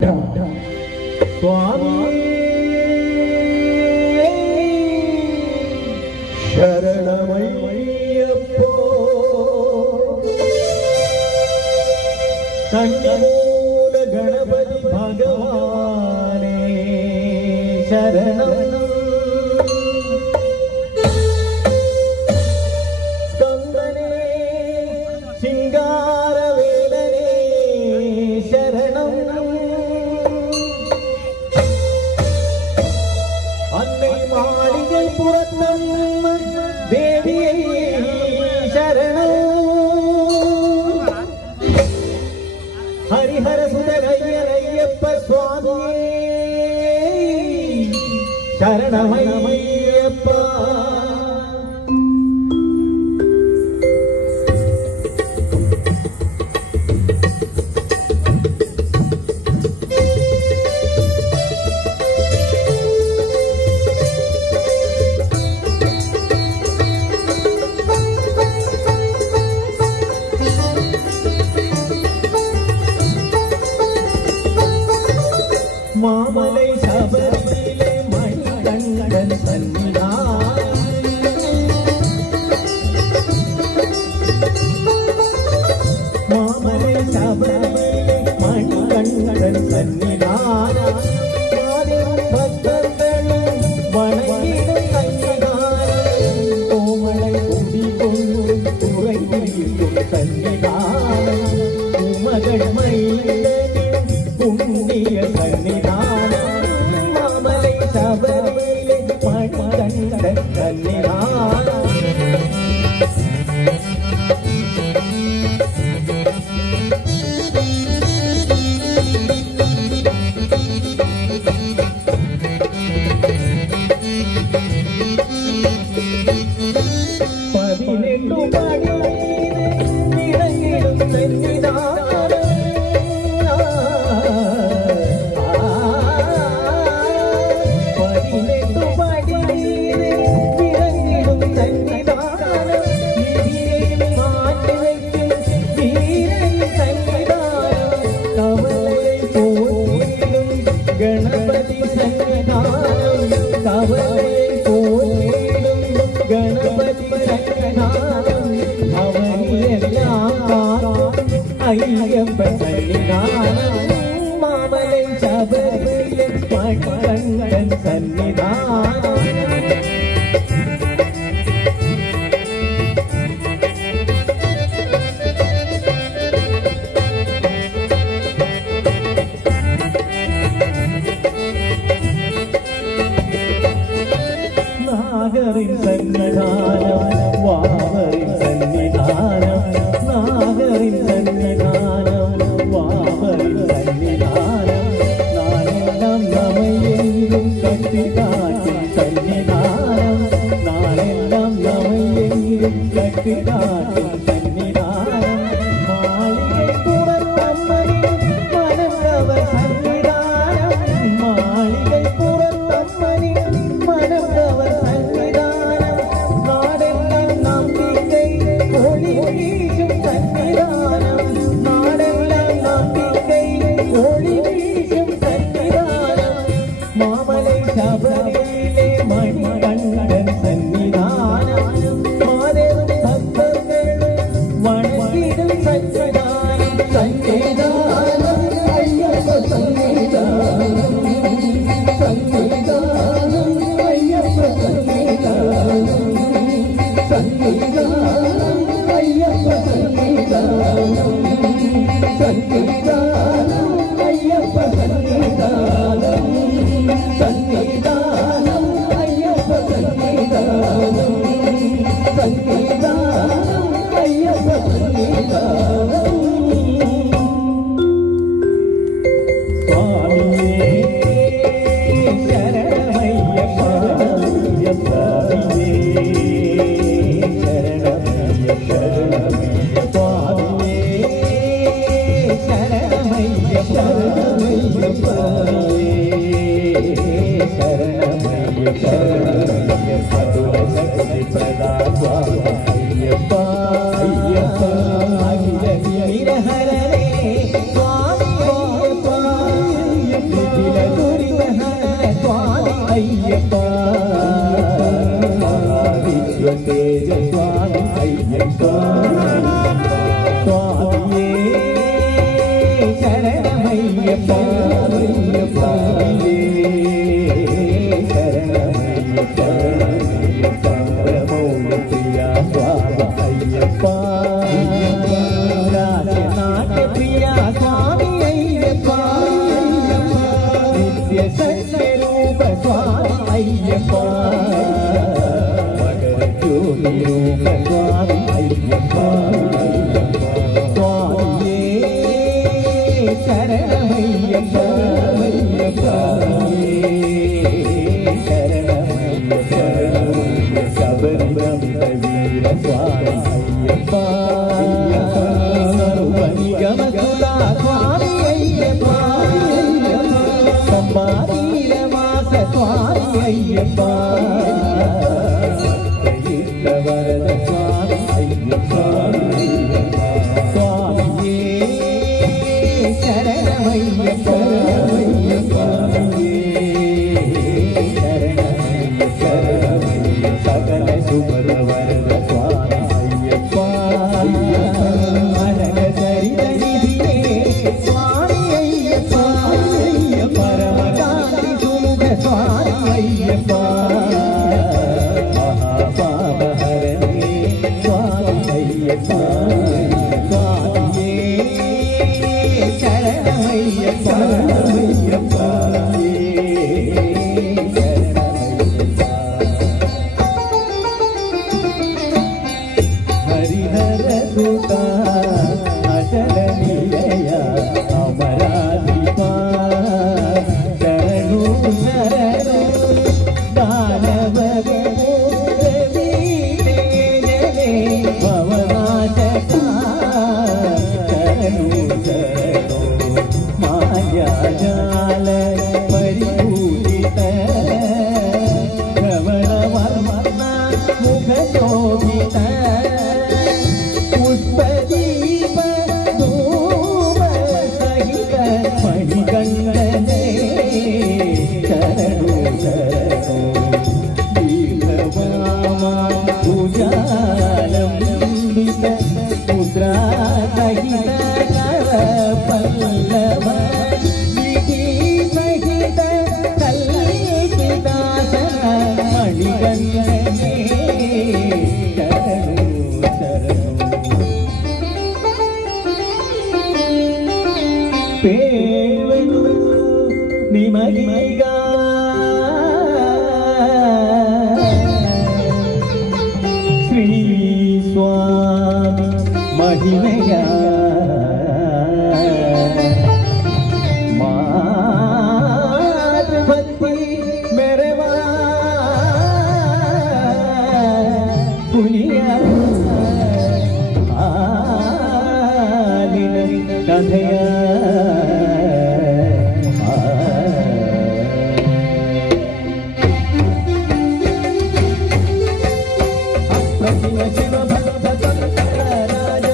स्वामी शरणमय्यप्पो कंडमूल गणपति भगवाने शरणं स्कंदने सिंगारवेलने शरणं अन्नै मालिगै पुरत्तम्म देवियै शरणं हरिहर सुतरय्यप्प स्वामिये शरणमय्यप्प मामलै शबरिमले मणिकण्ठन सन्निधान मामलै शबरिमले मणिकण्ठन सन्निधान भक्तர்களும் வணங்கிடும் சன்னிதானம் கோமளை குடிகொண்டு துறைக்கும் சன்னிதானம் உமகள் மயிலனின் புண்ணிய சன்னிதானம் மாமலை சபரியிலே மணிகண்டன் சன்னிதானம் பதினெட்டு படியிலே விளங்கிடும் சன்னிதானம் பதினெட்டு படியிலே விளங்கிடும் சன்னிதானம் விதியை மாற்றி வைக்கும் வீரன் சன்னிதானம் கவலையை போற்றிடும் கணபதி சன்னிதானம் கவலையை போற்றிடும் கணபதி சன்னிதானம் அவனியெல்லாம் காக்கும் ஐயப்ப சன்னிதானம் மாமலை சபரியிலே மணிகண்டன் சன்னிதானம் നാഗരിൻ സന്നിധാനം വാവരിൻ സന്നിധാനം നാഗരിൻ സന്നിധാനം വാവരിൻ സന്നിധാനം നാളെല്ലാം നമ്മയെങ്കും കട്ടിക്കാട്ടും സന്നിധാനം നാളെല്ലാം നമ്മയെങ്കും കട്ടിക്കാട്ടും സന്നിധാനം മാളികை പുറത്തമ്മനിൻ മനംഗവർ സന്നിധാനം മാളികை പുറത്തമ്മനിൻ മനംഗവർ സന്നിധാനം നാടെല്ലാം നമ്പിക്കൈ ഒളി വീശും സന്നിധാനം നാടെല്ലാം നമ്പിക്കൈ ഒളി വീശും സന്നിധാനം മാമലൈ ശബരിയിലെ മണികണ്ഠൻ സന്നിധാനം മാദേവൻ ഭക്തர்களுം വണങ്ങിടും സന്നിധാനം സന്നിധാനം അയ്യപ്പ സന്നിധാനം സന്നിധാനം അയ്യപ്പ സന്നിധാനം സന്നിധാനം അയ്യപ്പ സന്നിധാനം സന്നിധാനം അയ്യപ്പ സന്നിധാനം സന്നിധാനം അയ്യപ്പ സന്നിധാനം സന്നിധാനം അയ്യപ്പ സന്നിധാനം സ്വാമിയേ ശരണമയ്യപ്പ സ്വാമിയേ ശരണമയ്യപ്പ സ്വാമിയേ ശരണമയ്യപ്പ ശരണമയ്യപ്പ ശരണമയ്യപ്പ ശക്തി പ്രദാ സ്വാമിയപ്പ അയ്യപ്പ അഖില നിരഹരേ സ്വാമിയപ്പ ಅಯ್ಯಪ್ಪ ವಿಶ್ವ ತೇಜ ಸ್ವಾಮಿ ಅಯ್ಯಪ್ಪ ಸ್ವಾಮಿಯೇ ಶರಣಮಯ್ಯಪ್ಪ ಅಯ್ಯಪ್ಪ ಶರಣಮಯ್ಯಪ್ಪ ಪ್ರಮೋದಿಯ ಸ್ವಾಮಿ ಅಯ್ಯಪ್ಪ ರಾಜನಾಥ ಪ್ರಿಯ ಸ್ವಾಮಿ ಅಯ್ಯಪ್ಪ ನಿತ್ಯ ಸತ್ಯ ರೂಪ ಸ್ವಾಮಿ ಅಯ್ಯಪ್ಪ ಮಕರ ಜ್ಯೋತಿ ರೂಪ ಸ್ವಾಮಿ ಅಯ್ಯಪ್ಪ ಸ್ವಾಮಿಯೇ ಶರಣಮಯ್ಯಪ್ಪ ಅಯ್ಯಪ್ಪ ಶರಣಮಯ್ಯಪ್ಪ ಶಬರಿಮಲ ವೀರ ಸ್ವಾಮಿ ಅಯ್ಯಪ್ಪ ಸರ್ವನಿಗಮ ಸುತ ಸ್ವಾಮಿ ಅಯ್ಯಪ್ಪ ಸಂಬಾತೀರ ಮಾಸ ಸ್ವಾಮಿ ಅಯ್ಯಪ್ಪ ಇಷ್ಟವರದ ಸ್ವಾಮಿ ಅಯ್ಯಪ್ಪ ಸ್ವಾಮಿಯೇ ಶರಣಮಯ್ಯಪ್ಪ ಶರಣಮಯ್ಯಪ್ಪ ಸಕಲ ಸುಮದ ವರದ ಸ್ವಾಮಿ ಅಯ್ಯಪ್ಪ ಅನಗ ಚರಿತ ನಿಧಿಯೇ ಸ್ವಾಮಿ ಅಯ್ಯಪ್ಪ ಪರಮ ಕಾಂತಿ ಸುಮುಖ ಸ್ವಾಮಿ ಅಯ್ಯಪ್ಪ ಮಹಾಪಾಪ ಹರನೇ ಸ್ವಾಮಿ ಅಯ್ಯಪ್ಪ ಸ್ವಾಮಿಯೇ ಶರಣಮಯ್ಯಪ್ಪ ಅಯ್ಯಪ್ಪ ಹರಿಹರ ಸುತ ಅಚಲ ನಿಲಯ ಅಮರಾಧಿಪ ಶರಣು ಶರಣು ದಾನವ ಭವನಾಶಕ ಶರಣು ಶರಣು ಮಾಯಾಜಾಲ ಪರಿಪೂಜಿತ ಶ್ರವಣ ವರ್ಮನ ಮುಖ ಶೋಭಿತ ಪುಷ್ಪದೀಪ ಧೂಮ ಸಹಿತ ಮಣಿಕಂಡನೆ ಶರಣು ಶರಣು ದೀರ್ಘವಾಮ ಭುಜಾಲಂಬಿತ ಮುದ್ರಾ ಸಹಿತ ಕರ ಪಲ್ಲವ ವಿಧಿ ಸಹಿತ ಕಲ್ಪಿತಾಸನ ಮಣಿಕಂಡನೆ ಶರಣು ಶರಣು ಪೇಳುವೆನು ನಿಮಗೀಗ ಶ್ರೀ ಸ್ವಾಮಿ ಮಹಿಮೆಯ ಮಾತೃಭಕ್ತಿ ಮೆರವ ಪುಲಿಯ ಆಲಿನ ಕಥೆಯ ಅಪ್ರತಿಮ ಶಿವ ಭಕ್ತ ರಾಜ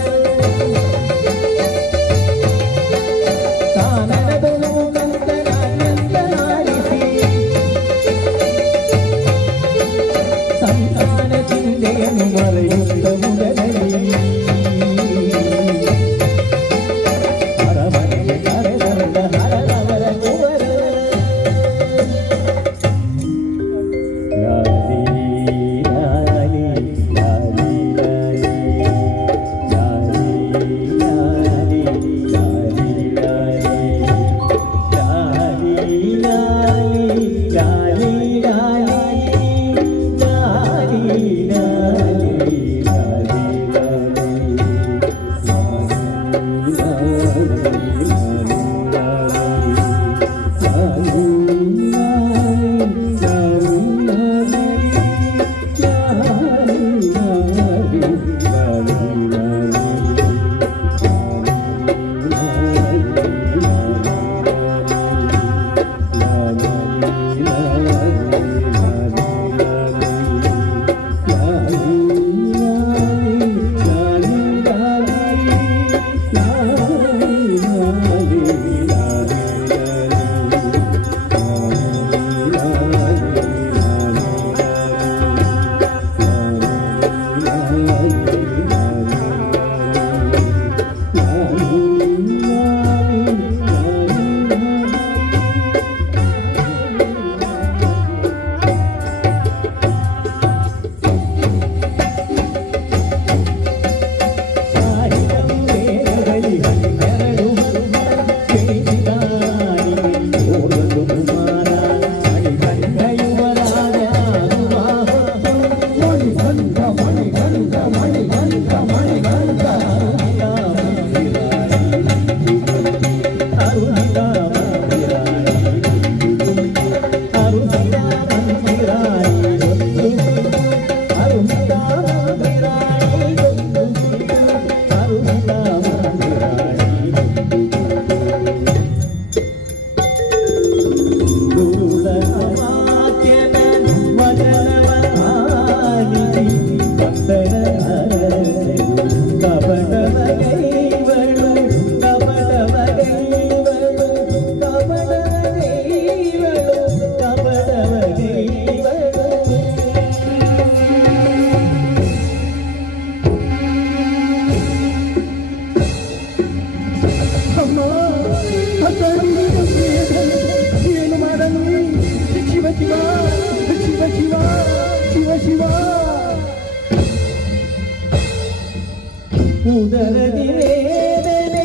ಉದರದಿ ವೇದನೆ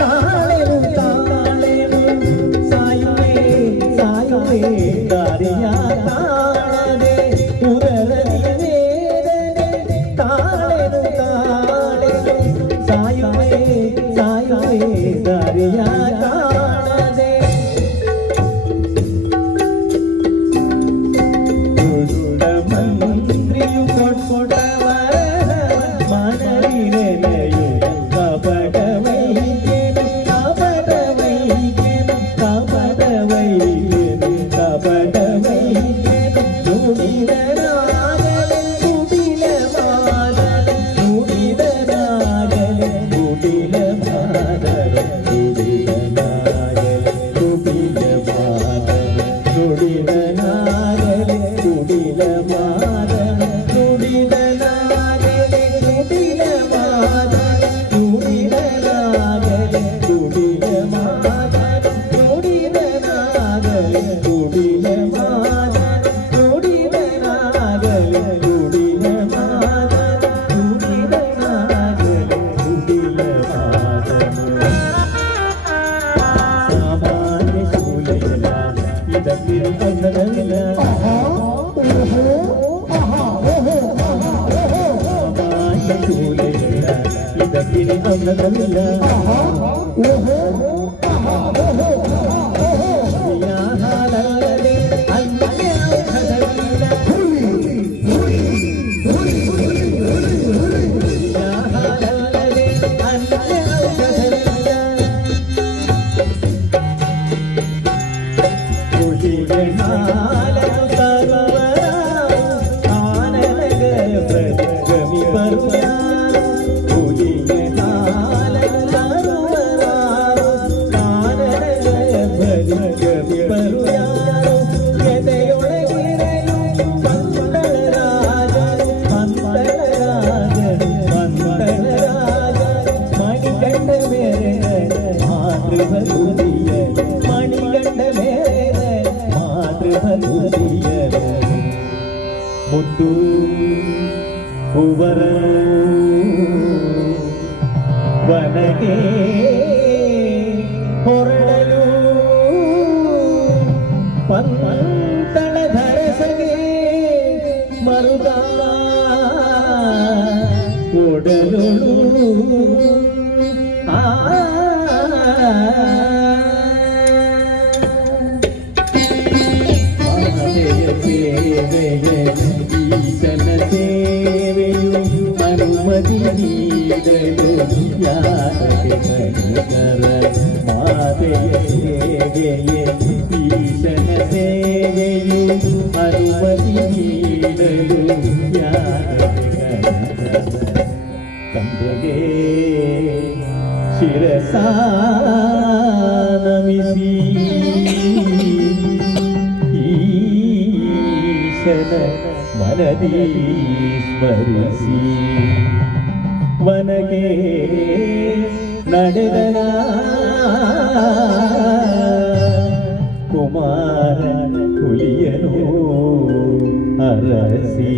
ತಾಳೆನು ತಾಳೆನು ಸಾಯುವೆ ಸಾಯುವೆ ದಾರಿಯ ಕಾಣದೆ ಉದರದಿ ವೇದನೆ ತಾಳೆನು ತಾಳೆನು ಸಾಯುವೆ ಸಾಯುವೆ ದಾರಿಯ ಕಾಣದೆ ದುಷ್ಟ ಮಂತ್ರಿಯು ಕೊಟ್ಟವರ ಮನವಿನೆಲೆಯು ಕಪಟವೈಕೆನು ಕಪಟವೈಕೆನು ಕಪಟವೈಕೆನು ಕಪಟವೈಕೆನು ನುಡಿದರಾಗಲೆ ಕುಟಿಲವಾದಲೆ ನುಡಿದರಾಗಲೆ ಕುಟಿಲವಾದಲೆ ನುಡಿದರಾಗಲೆ ಕುಟಿಲವಾದಲೆ ನುಡಿದರಾಗಲೆ ಕುಟಿಲವಾದಲೆ ನುಡಿದರಾಗಲೆ ಕುಟಿಲವಾದಲೆ ನುಡಿದರಾಗಲೆ ಕುಟಿಲವಾದಲೆ ನುಡಿದರಾಗಲೆ ಕುಟಿಲವಾದಲೆ ನುಡಿದರಾಗಲೆ ಕುಟಿಲವಾದಲೆ ನುಡಿದರಾಗಲೆ ಕುಟಿಲವಾದಲೆ ಸಾಮಾನ್ಯ ಶೂಲೆಯಲ್ಲ ಇದಕ್ಕೆ ಅನ್ನದವಿಲ್ಲ ಸಾಮಾನ್ಯ ಶೂಲೆಯಲ್ಲ ಇದಕ್ಕೆ ಅನ್ನದವಿಲ್ಲ ಯಾಹಾಲಲ್ಲದೆ ಅನ್ಯ ಔಷಧವಿಲ್ಲ ಯಾಹಾಲಲ್ಲದೆ ಅನ್ಯ ಔಷಧವಿಲ್ಲ ಖುಷಿಗೆ ಹಾಲನು ತರುವರ ಆನಂದಗೆ ಪ್ರಗಮಿ ಬರುವ ಖುಷಿಗೆ ಹಾಲನು ತರುವರ ಆನಂದಗೆ ಪ್ರಗಮಿ ಬರುವ ಎದೆಯೊಳಗಿರಲು ಮಂಗಳರಾಜನು ಮಂಗಳರಾಜನು ಮಂಗಳರಾಜನು ಮಣಿಗಂಡ ಮೇರೆ ಮಾತೃಭೂತಿಯ ಮಣಿಗಂಡ ಮೇರೆ ಮಾತೃಭೂತಿಯ ಮುದ್ದು ಹೂವರ ವನಗೆ ಹೊರಡಲು ಪಂತಳ ಧರಸಗೆ ಮರುಗ ಕೊಡಲು ಈತನ ಸೇವೆಯು ಅನುಮತಿ ನೀಡಲು ಯಾರಿಗೆ ಕನಿಕರ ಮಾತೆಯ ಸೇವೆಯೇ ಈತನ ಸೇವೆಯು ಅನುಮತಿ ನೀಡಲು ಯಾರಿಗೆ ಕನಿಕರ ತಂದೆಗೆ ಶಿರಸ ನಮಿಸಿ ಮನದಿ ಸ್ಮರಿಸಿ ವನಗೆ ನಡೆದನ ಕುಮಾರ ಹುಲಿಯನು ಅರಸಿ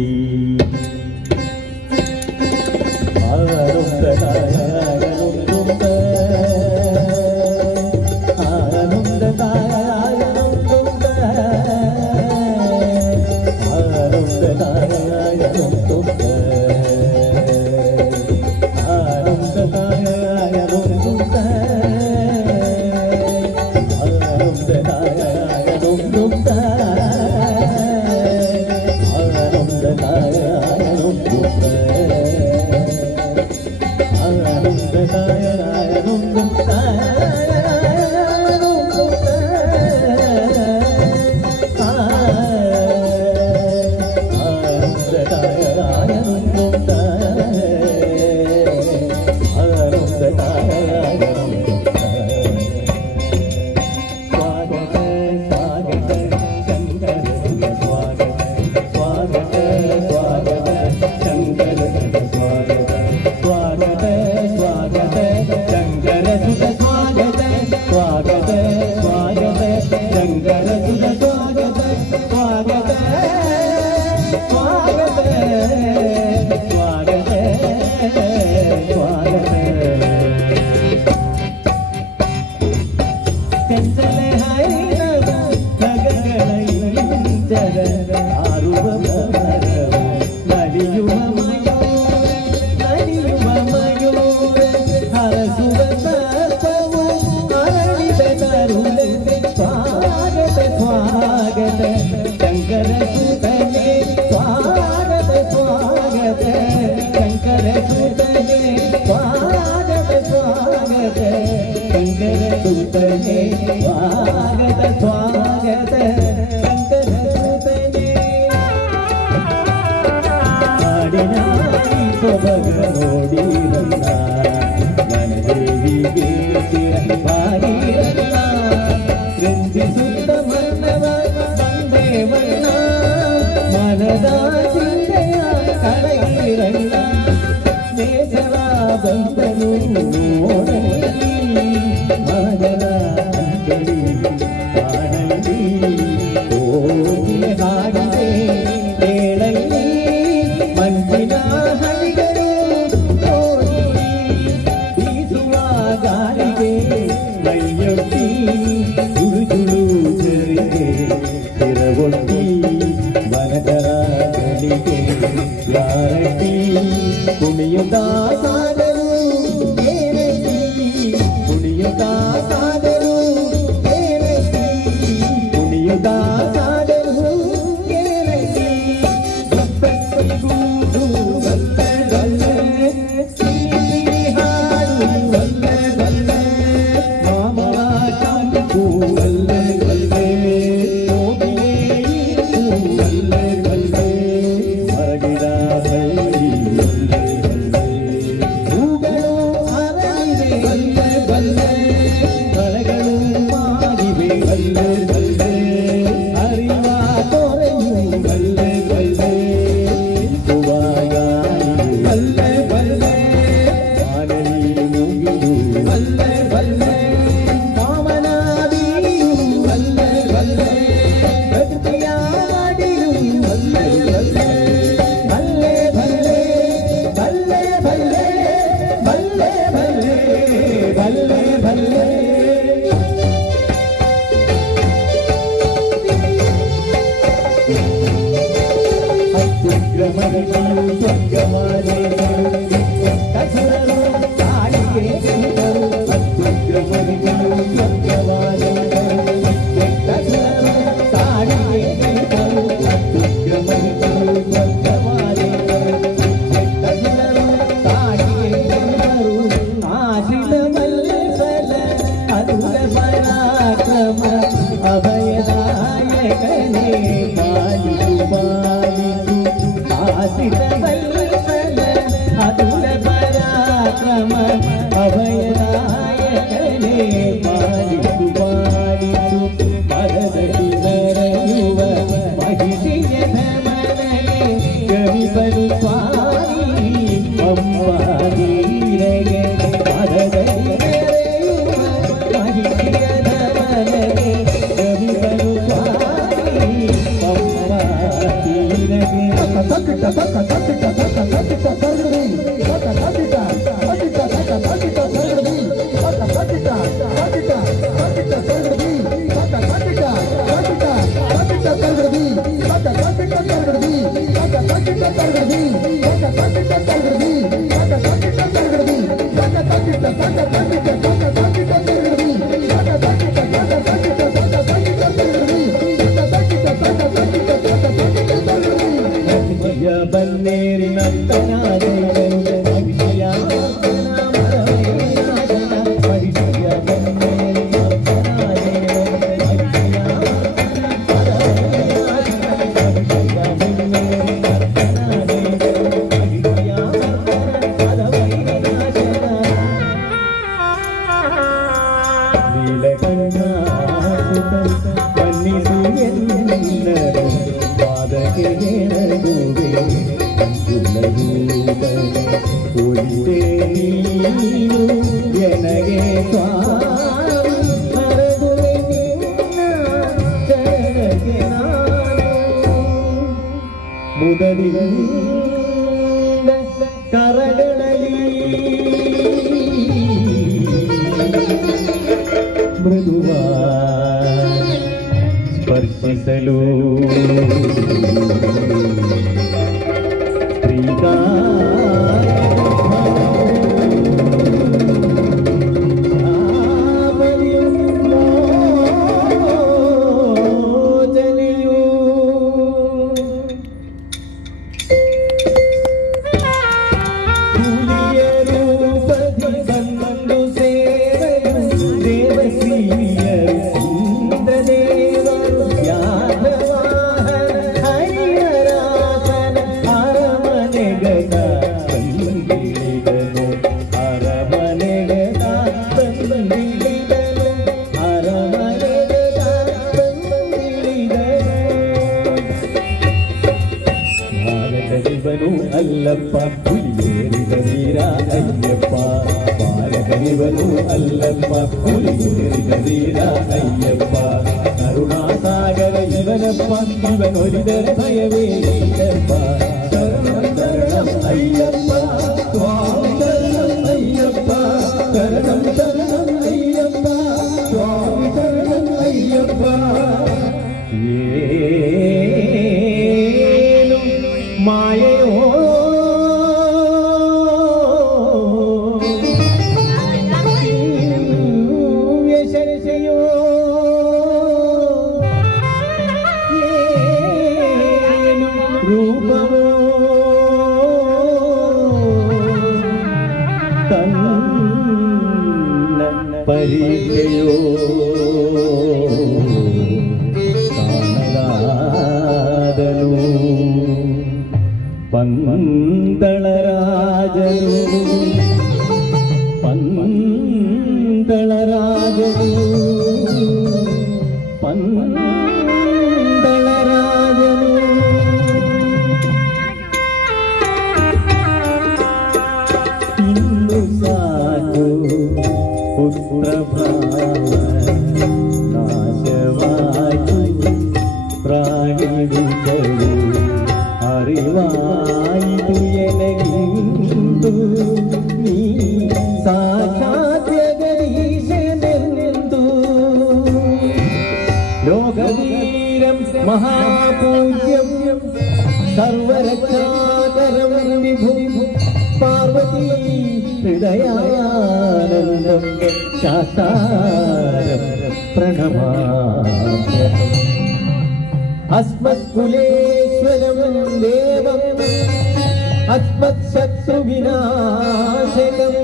स्वागत ಸ್ವಾಗತ ಶಂಕರ ಸೂತನೇ ಹಾಡಿನ ಸೊಬಗ ನೋಡಿರಲ್ಲ ಮನದೇವಿಗೆ ಬಾರಿರಲ್ಲ ರಂಜಿಸುತ್ತ ಮನ್ನವ ಬಂದೇವಣ್ಣ ಮನದ ಚಿಂತೆಯ ಕಳೆಯಿರಲ್ಲ ನೇಸವ ಬಂದನು ನೋಡಲಿ ಮನದ ಅಂಜಲಿ ಹಾಡಲಿ ಹೋಗಿ ಹಾಡಿದೆ ಹೇಳಲಿ ಮಂಜಿನ ಹಳಿಗಳು ನೋಡಿ ಬೀಸುವ ಗಾಳಿಗೆ ಮೈಯೊಡ್ಡಿ ಜುಳು ಜರಿಗೆ ಸ್ಥಿರಗೊಡ್ಡಿ ಮನದರ ಗಳಿಗೆ ಯಾರಟಿ ಕುಣಿಯುತ್ತಾ ಸಾದರು ಏನಟಿ ಕುಣಿಯುತ್ತಾ ಸಾದರು ಏನಟಿ ಕುಣಿಯುತ್ತಾ ಸಾದರು ಏನಟಿ ಗೂಡು ಬಲ್ಲೆ ಬಲ್ಲೆ ಹಾಡು ಬಲ್ಲೆ ಬಲ್ಲೆ ಮಾಮನ ಕಂಪು ಬಲ್ಲೆ ಬಲ್ಲೆ ಬಲ್ಲೆ ಬಲ್ಲೆ ಹೊರಗಿಡ ಬಳ್ಳಿ ಬಲ್ಲೆ ಬಲ್ಲೆ ಹೂಗಳು ಅರಳಿವೆ ಬಲ್ಲೆ ಬಲ್ಲೆ ಕಳೆಗಳು ಮಾಡಿವೆ ಬಲ್ಲೆ ಬಲ್ಲೆ ಅರಿವ ತೊರೆಯು ಬಲ್ಲೆ ಬಲ್ಲೆ ಸುವಾಗಾಯಿ ಬಲ್ಲೆ ಬಲ್ಲೆ ಆನಲಿ ಮುಗಿದು ಬಲ್ಲೆ ಬಲ್ಲೆ ಕಾಮನಾದಿಯು ಬಲ್ಲೆ ಬಲ್ಲೆ ಪ್ರಕೃತಿಯ ಮಾಡಿರು ಬಲ್ಲೆ ಬಲ್ಲೆ ಬಲ್ಲೆ ಬಲ್ಲೆ ಬಲ್ಲೆ ಬಲ್ಲೆ ಬಲ್ಲೆ ಬಲ್ಲೆ ಬಲ್ಲೆ ಅತ್ಯುಗ್ರಮಗಳು ಸ್ವರ್ಗವಾದೇವರು ಕಸರರು ಕಾಳಿಗೆ ನಿಂತರು ಅತ್ಯುಗ್ರಮಗಳು ಸ್ವರ್ಗವಾದೇವರು ಕಸರರು ಕಾಳಿಗೆ ನಿಂತರು ಅತ್ಯುಗ್ರಮಗಳು ಸ್ವರ್ಗವಾದೇವರು ಕಸರರು ಕಾಳಿಗೆ ನಿಂತರು ಆಶಿಲ ಮಲ್ಲಸಲ ಅದುರ ಪರಾಕ್ರಮ ಅಭಯದಾಯಕನೇ ಪಾಲಿಸು ಪಾಲಿಸು ಆಶಿಲ ಮಲ್ಲಸಲ ಅದುರ ಪರಾಕ್ರಮ ಅಭಯದಾಯಕನೇ ಪಾಲಿಸು ಪಾಲಿಸು ಮರದಲ್ಲಿ ಮೆರೆಯುವ ಮಹಿಷಿಯ ಧಮನನೆ ಗವಿಬಲು ಸ್ವಾಮಿ ಅಂಬಾಗೀರಗೆ ಮರದಲ್ಲಿ ಮೆರೆಯುವ ಮಹಿಷಿಯ ಧಮನನೆ ಗವಿಬಲು ಸ್ವಾಮಿ ಅಂಬಾಗೀರಗೆ ಬನ್ನೇರಿನ ನನಗೆ ಸ್ವಾಮಿ ಮರಗುವೆ ನಿನ್ನ ಚರಣಕ್ಕೆ ನಾನು ಮುದದಿಂದ ಕರಗಳಲ್ಲಿ ಮೃದುವ ಸ್ಪರ್ಶಿಸಲು ದೇವಶ್ರೀಯರು ಬಾಲಕನಿವನು ಅಲ್ಲಪ್ಪ ಹುಲಿಯೇರಿದ ವೀರ ಅಯ್ಯಪ್ಪ ಬಾಲಕನಿವನು ಅಲ್ಲಪ್ಪ ಹುಲಿಯೇರಿದ ವೀರ ಅಯ್ಯಪ್ಪ ಕರುಣಾಸಾಗರ ಇವನಪ್ಪ ಇವನೊಲಿದರೆ ಭಯವೇ ಇಲ್ಲಪ್ಪ ಶರಣಂ ಶರಣಂ ಅಯ್ಯಪ್ಪ ಸ್ವಾಮಿ ಶರಣಂ ಅಯ್ಯಪ್ಪ ಶರಣಂ ಶರಣಂ ಅಯ್ಯಪ್ಪ ಸ್ವಾಮಿ ಶರಣಂ ಅಯ್ಯಪ್ಪ ಏನು ಮಾಯೆಯೋ ಯಶಸ್ಸೆಯೋ ಏನು ರೂಪವೋ ತನ್ನ ಪರಿಚಯೋ ಪಂದಳರಾಜರು ಪಂದಳರಾಜರು ಪಂದಳರಾಜರು ಇನ್ನು ಸಾಕು ಪುತ್ರ ನಾಶವಾಗಿ ಪ್ರಾಣಿಗಳು ಅರಿವಾಯಿತು ಎನಗಿಂದು ನೀ ಸಾಕ್ಷಾತ್ ಜಗದೀಶನೆಂದು ಲೋಕವೀರಂ ಮಹಾಪೂಜ್ಯಂ ಸರ್ವರಕ್ಷಾಕರಂ ವಿಭುಂ ಪಾರ್ವತೀ ಹೃದಯಾನಂದಂ ಶಾಸ್ತಾರಂ ಪ್ರಣಮಾಮ್ಯಹಂ अस्मत्कुलेश्वरं देवम् अस्मत्शत्रुविनाशकम्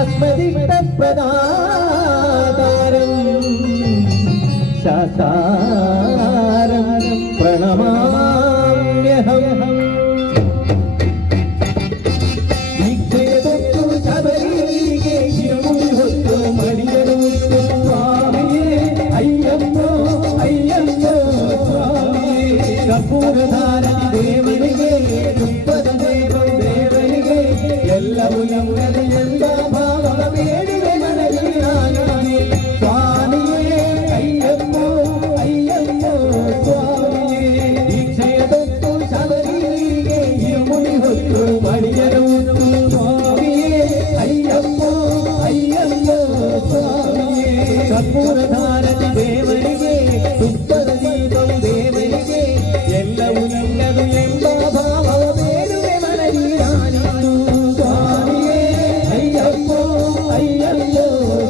अस्मदिष्टप्रदातारम् शास्तारं प्रणमाम्यहम् दीक्षೆಯದೊತ್ತು ಶಬರಿಗೆ ಶಿರಮುಡಿ ಹೊತ್ತು ಮಡಿಯಲು ಸ್ವಾಮಿಯೇ ಅಯ್ಯಪ್ಪ ಅಯ್ಯಪ್ಪ ಕರ್ಪೂರಧಾರ ದೇವರಿಗೆ ತುಪ್ಪದ ದೇವರಿಗೆ ಎಲ್ಲವೂ ನಮ್ಮದು ಎಂಬ ಭಾವ ಬೇಡಿವೆ ಮನವಿ ನಾನೇ ಸ್ವಾಮಿಯೇ ಅಯ್ಯಪ್ಪ ಅಯ್ಯಪ್ಪ ಸ್ವಾಮಿಯೇ ದೀಕ್ಷೆಯ ತೊಟ್ಟು ಶಬರಿಗೆ ಇರುಮುಡಿ ಹೊತ್ತು ಮಡಿಯರು ಸ್ವಾಮಿಯೇ ಅಯ್ಯಪ್ಪ ಅಯ್ಯಪ್ಪ ಸ್ವಾಮಿಯೇ ಕರ್ಪೂರಧಾರತಿ ದೇವರಿಗೆ ತುಪ್ಪದ ದೀಪವು ದೇವರಿಗೆ ಎಲ್ಲವೂ ನನ್ನದು ಎಂಬ ಭಾವವ ಬೇಡುವೆ ಮನವಿ ನಾನಿಂದು ಸ್ವಾಮಿಯೇ ಅಯ್ಯಪ್ಪ ಅಯ್ಯಪ್ಪ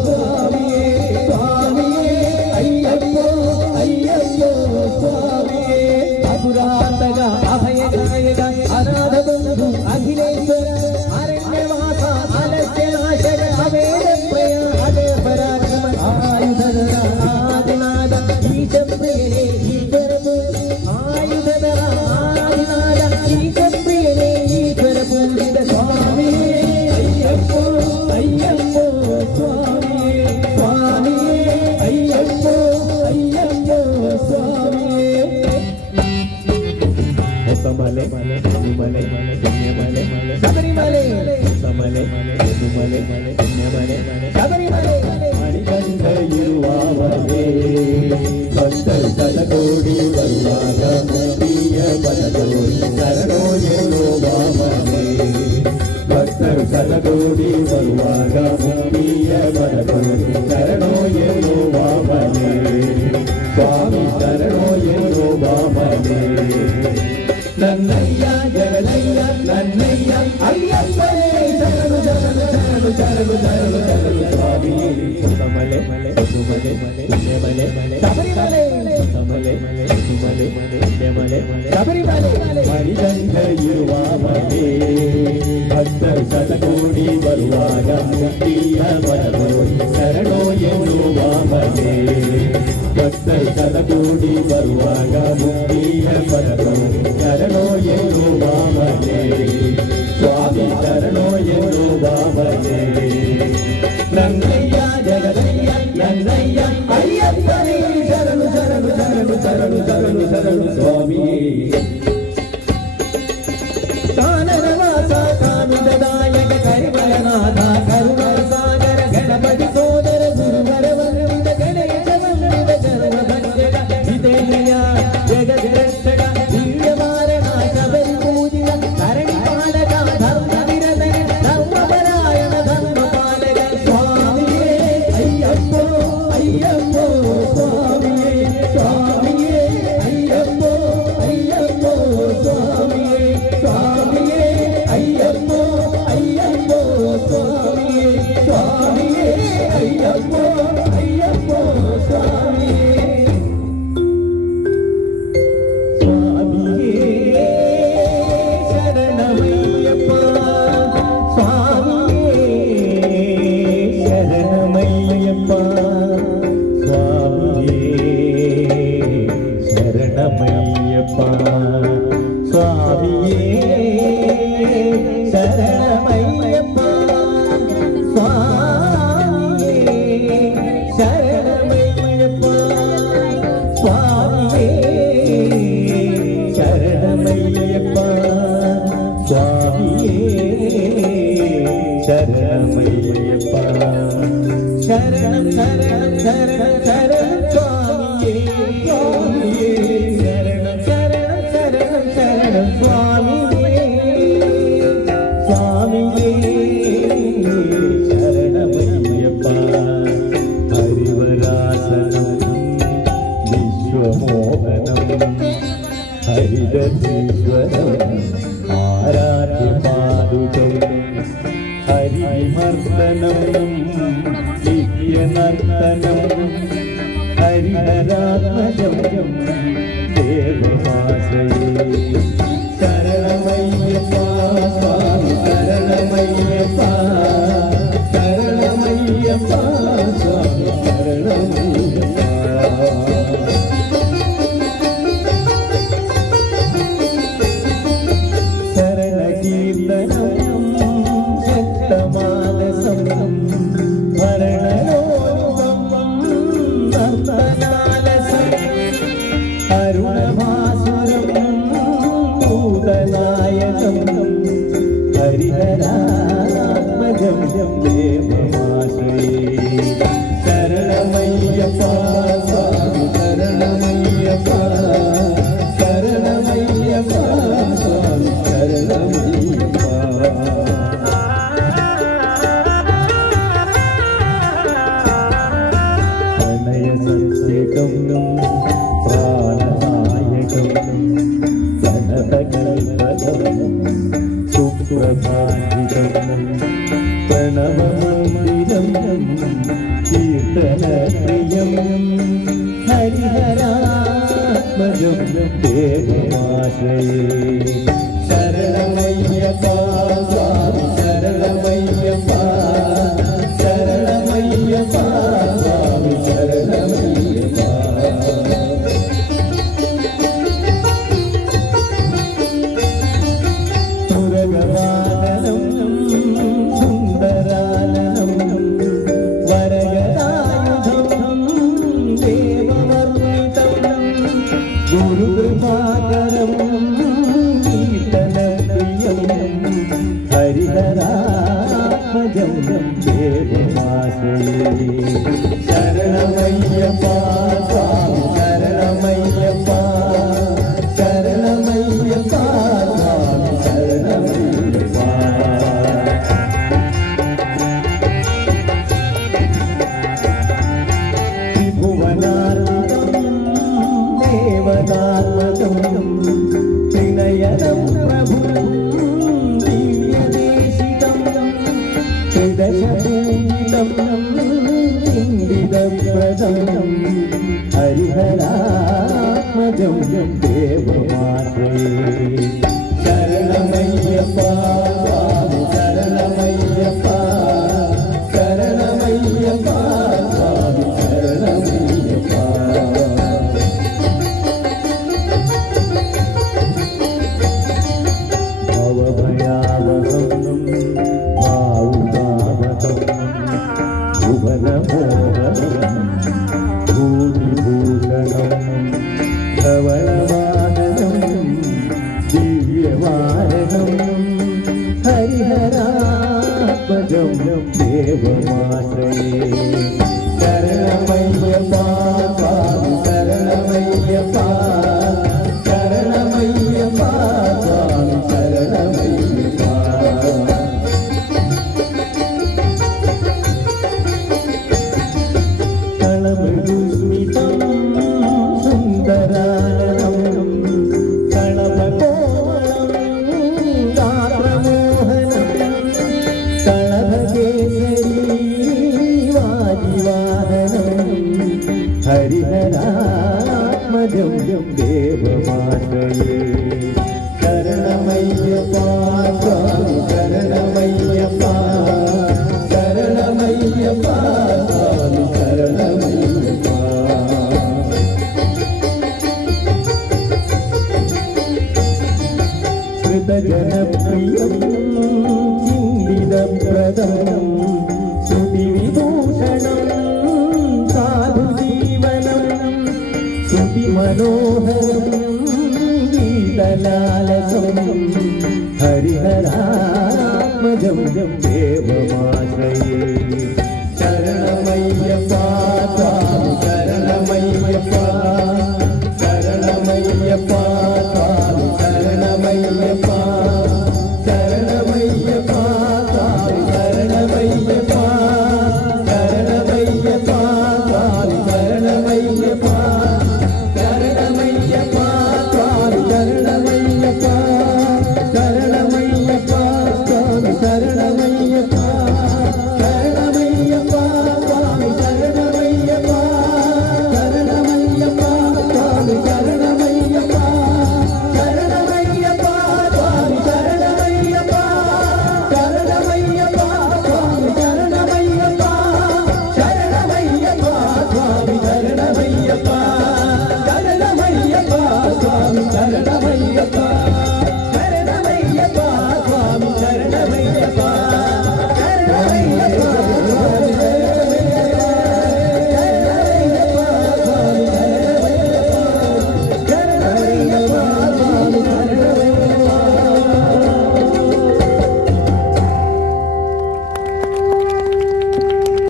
ಸ್ವಾಮಿಯೇ ಸ್ವಾಮಿಯೇ ಅಯ್ಯಪ್ಪ ಅಯ್ಯಪ್ಪ ಸ್ವಾಮಿಯೇ ಅಪುರಾತಕ ಅಭಯದಾಯಕ ಅನಾಥ ಬಂಧು ಅಖಿಲೇಶ್ವರ ಅರಣ್ಯವಾಸ ಅಲಸ್ಯ ನಾಶಕ ಅವೇದ ಪ್ರಿಯ ಅದೇ ಪರಾಕ್ರಮ ಆಯುಧದ ಆದಿನಾದ ಈಶ ಪ್ರಿಯನೇ ಈಶ್ವರನು ಆಯುಧದ ಆದಿನಾದ ಈಶ ಪ್ರಿಯನೇ ಈಶ್ವರ ಪೂಜಿತ ಸ್ವಾಮಿಯೇ ಅಯ್ಯಪ್ಪ ಅಯ್ಯಪ್ಪ ಸ್ವಾಮಿಯೇ ಸ್ವಾಮಿಯೇ ಅಯ್ಯಪ್ಪ ಅಯ್ಯಪ್ಪ ಸ್ವಾಮಿಯೇ ಹೊಸಮಲೆ ಮಲೆ ಮಲೆ ಮಲೆ ಶಬರಿಮಲೆ ಹೊಸಮಲೆ ಮಲೆ ಮಲೆ ಶಬರಿಮಲೆ ಮಣಿಕಂಠ ಇರುವವರೇ ಭಕ್ತರು ಶತಕೋಟಿ ಬರುವಾಗ ಮುಕ್ತಿಯ ಪದಕೋಡಿ ಶರಣೋ ಎನ್ನುವವರೇ ಭಕ್ತರು ಶತಕೋಟಿ ಬರುವಾಗ ಮುಕ್ತಿಯ ಪದಕೋಡಿ ಶರಣೋ ಎನ್ನುವವರೇ ಸ್ವಾಮಿ ಶರಣೋ ಎನ್ನುವವರೇ ನನ್ನಯ್ಯ ಜಗದಯ್ಯ ನನ್ನಯ್ಯ ಅಯ್ಯಪ್ಪನೇ ಶರಣು ಶರಣು ಶರಣು ಶರಣು ಶರಣು ಶರಣು ಸ್ವಾಮಿಯೇ ಸಮಲೆ ಮಲೆ ಮಲೆ ಮಲೆ ಮಲೆ ಶಬರಿಮಲೆ ಸಮಲೆ ಮಲೆ ಮಲೆ ಶಬರಿಮಲೆ ಮಣಿಗಂಧ ಇರುವ ಮನೆ ಭಕ್ತರು ಶತಕೋಟಿ ಬರುವಾಗ ಮುಕ್ತಿಯ ಬರಗೋಡಿ ಶರಣೋ ಎನ್ನುವ ಮನೆ ಭಕ್ತರು ಶತಕೋಟಿ ಬರುವಾಗ ಮುಕ್ತಿಯ ಬರಗೋಡಿ ಶರಣೋ ಎನ್ನುವ ಮನೆ ಸ್ವಾಮಿ ಶರಣೋ ಎನ್ನುವ ಮನೆ ನನ್ನಯ್ಯ ಜಗದಯ್ಯ ನನ್ನಯ್ಯ ಅಯ್ಯಪ್ಪನೇ ಶರಣು ಶರಣು ಶರಣು ಶರಣು ಶರಣು ಶರಣು ಸ್ವಾಮಿಯೇ ശരണമയ്യപ്പ സ്വാമിയേ ശരണമയ്യപ്പ സ്വാമിയേ ശരണമയ്യപ്പ സ്വാമിയേ ശരണമയ്യപ്പ സ്വാമിയേ ശരണമയ്യപ്പ ശരണം ശരണം ശരണം ശരണം സ്വാമിയേ സ്വാമിയേ ശരണം ശരണം ശരണം ശരണം സ്വാമിയേ സ്വാമിയേ ശരണമയ്യപ്പ ഹരിവരാസനം വിശ്വമോഹനം ഹരിദീശ്വരം ആരാധ്യപാദുകം ഹരിവിമർദ്ദനം ദിവ്യനർത്തനം ഹരിഹരാത്മജം ദേവമാശ്രയേ ശരണമയ്യപ്പ സ്വാമി ശരണമയ്യപ്പ ശരണമയ്യപ്പ സ്വാമി ശരണമയ്യപ്പ ശരണകീർത്തനം ശക്തമാനസം ഭരണലോകം നർത്തനാലസം അരുണഭാസുരം ഭൂതനായകം ഹരിഹരാത്മജം ദേവമാശ്രയേ ശരണമയ്യപ്പ സ്വാമി ശരണമയ്യപ്പ ശരണമയ്യപ്പ സ്വാമി ശരണമയ്യപ്പ പ്രണയസത്യകം പ്രാണനായകം പ്രണതകൽപകം സുപ്രഭാതികം പ്രണവമന്ദിരം കീർത്തനപ്രിയം ഹരിഹരാത്മജം ദേവമാശ്രയേ ശരണമയ്യപ്പ സ്വാമി ശരണമയ്യപ്പ ശരണമയ്യപ്പ സ്വാമി ശരണമയ്യപ്പ സുരഗവാഹനം സുന്ദരാനനം വരഗദായുധം ദേവവർണ്ണിതം ഗുരുകൃപാകരം കീർത്തനപ്രിയം ഹരിഹരാത്മജം ദേവമാശ്രയേ ശരണമയ്യപ്പ സ്വാമി ശരണമയ്യപ്പ ശരണമയ്യപ്പ സ്വാമി ശരണമയ്യപ്പ ത്രിഭുവനാർദ്ദിതം ദേവതാത്മകം ത്രിനയനം പ്രഭും ദിവ്യദേശിതം ത്രിദശപൂജിതം ഇന്ദിതപ്രദം ഹരിഹരാത്മജം ദേവമാശ്രയേ ശരണമയ്യപ്പ സ്വാമി ശരണമയ്യപ്പ ശരണമയ്യപ്പ സ്വാമി ശരണമയ്യപ്പ ഭവഭയാവഹം ഭാവുകാവഹം ഭുവനമോഹനം ഭൂമിഭൂഷണം ധവളവാഹനം ദിവ്യവാഹനം ഹരിഹരാത്മജം ദേവമാശ്രയേ ശരണമയ്യപ്പ സ്വാമി ശരണമയ്യപ്പ ശരണമയ്യപ്പ സ്വാമി ശരണമയ്യപ്പ കളമൃദുസ്മിതം സുന്ദരാനനം കളഭകോമളം ഗാത്രമോഹനം കളഭകേസരീ വാജിവാഹനം ഹരിഹരാത്മജം ദേവമാശ്രയേ ശരണമയ്യപ്പ സ്വാമി ശരണമയ്യപ്പ ശരണമയ്യപ്പ സ്വാമി ശരണമയ്യപ്പ जनप्रियं चिन्तितप्रदं श्रुतिविभूषणं साधुजीवनं श्रुतिमनोहरं गीतलालसं हरिहरात्मजं देवमाश्रये शरणमय्यप्पा स्वामी शरणमय्यप्पा